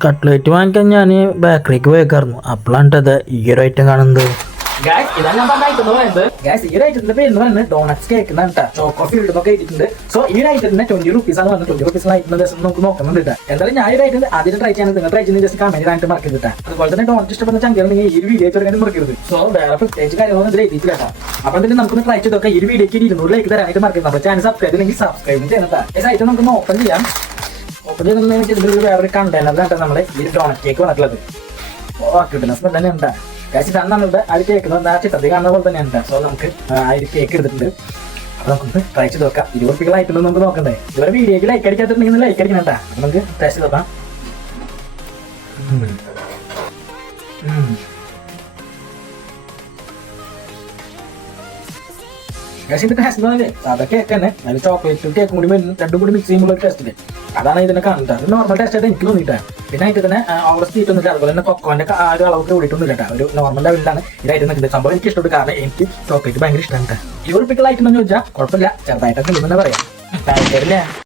Cutlet വാങ്ങിക്കാൻ ഞാൻ ബേക്കറിക്ക് പോയേക്കായിരുന്നു. അപ്പോഴാണ് ഇത് ഈ ഒരു ഐറ്റം കാണുന്നത് ഡോണറ്റ്സ് കേക്ക് ചോക്കോ ഫീൽഡ് എന്നൊക്കെ എഴുതിയിട്ടുണ്ട്. സോ ഈ ഒരു ഐറ്റത്തിന് ട്വന്റി റുപ്പീസ് ആണ് വന്നത്. ട്വന്റി റുപ്പീസ് ഐറ്റം നമുക്ക് നോക്കുന്നുണ്ട് എന്തായാലും ഞാൻ ഒരു ഐറ്റം ആദ്യം ട്രൈ ചെയ്യാൻ നിങ്ങൾ ട്രൈ ചെയ്യുന്ന ജസ്റ്റ് കമന്റ് ആയിട്ട് മറക്കരുത് അതുപോലെ തന്നെ ഈ സോ ട്രൈ ഈ ചാനൽ സബ്സ്ക്രൈബ് സബ്സ്ക്രൈബ് ഐറ്റം ചെയ്യാം. ഓപ്പൺ ചെയ്യുന്നതിന് ഇതിലൊരു വേറെ കണ്ടെയ്നർ കേട്ടോ നമ്മുടെ ഈ ഡോണറ്റ് കേക്ക് വന്നിട്ടുള്ളത്. കിട്ടുന്ന സ്മെൽ തന്നെ ഉണ്ടാ കാശ് ഇതാണ് നമ്മളുടെ ആ കേൾക്കുന്നത് ആ ചിത്രത്തിൽ കാണുന്ന പോലെ തന്നെ ഉണ്ടാ സോ നമുക്ക് ഒരു കേക്ക് എടുത്തിട്ടുണ്ട്. അപ്പൊ നമുക്ക് ട്രൈ ചെയ്ത് നോക്കാം. ഇരുപത് റുപ്പികളായിട്ടുള്ള നമുക്ക് നോക്കണ്ടേ? ഇതുവരെ വീഡിയോക്ക് ലൈക്ക് അടിക്കാത്തിട്ടുണ്ടെങ്കിൽ ലൈക്ക് അടിക്കണം നമുക്ക് ടേസ്റ്റ് നോക്കാം. പക്ഷേ ഇത് ടേസ്റ്റ് എന്ന് സാധാ കേക്ക് തന്നെ അതിൽ ചോക്ലേറ്റ് കേക്കും കൂടി രണ്ടും കൂടി മിക്സ് ചെയ്യുമ്പോൾ ഒരു ടേസ്റ്റ് അതാണ് ഇതിനെ കാണുന്നത്. അത് നോർമൽ ടേസ്റ്റ് ആയിട്ട് എനിക്ക് തോന്നിയിട്ടാണ് പിന്നെ അതിന്റെ തന്നെ ഓവർ സ്വീറ്റ് ഒന്നും അതുപോലെ തന്നെ കൊക്കോന്റെ ആ ഒരു അളവ് കൂടിയിട്ടൊന്നും കേട്ടോ. ഒരു നോർമൽ ലെവലിലാണ് ഇതായിട്ട് സംഭവം എനിക്ക് ഇഷ്ടപ്പെട്ടു. കാരണം എനിക്ക് ചോക്ലേറ്റ് ഭയങ്കര ഇഷ്ടമാണ് കേട്ടോ. ഈ ഒരു പിക്കലായിട്ടുണ്ടെന്ന് ചോദിച്ചാൽ കുഴപ്പമില്ല. ചെറുതായിട്ടൊക്കെ ഉണ്ടെന്ന് പറയാം. താല്പര്യമില്ല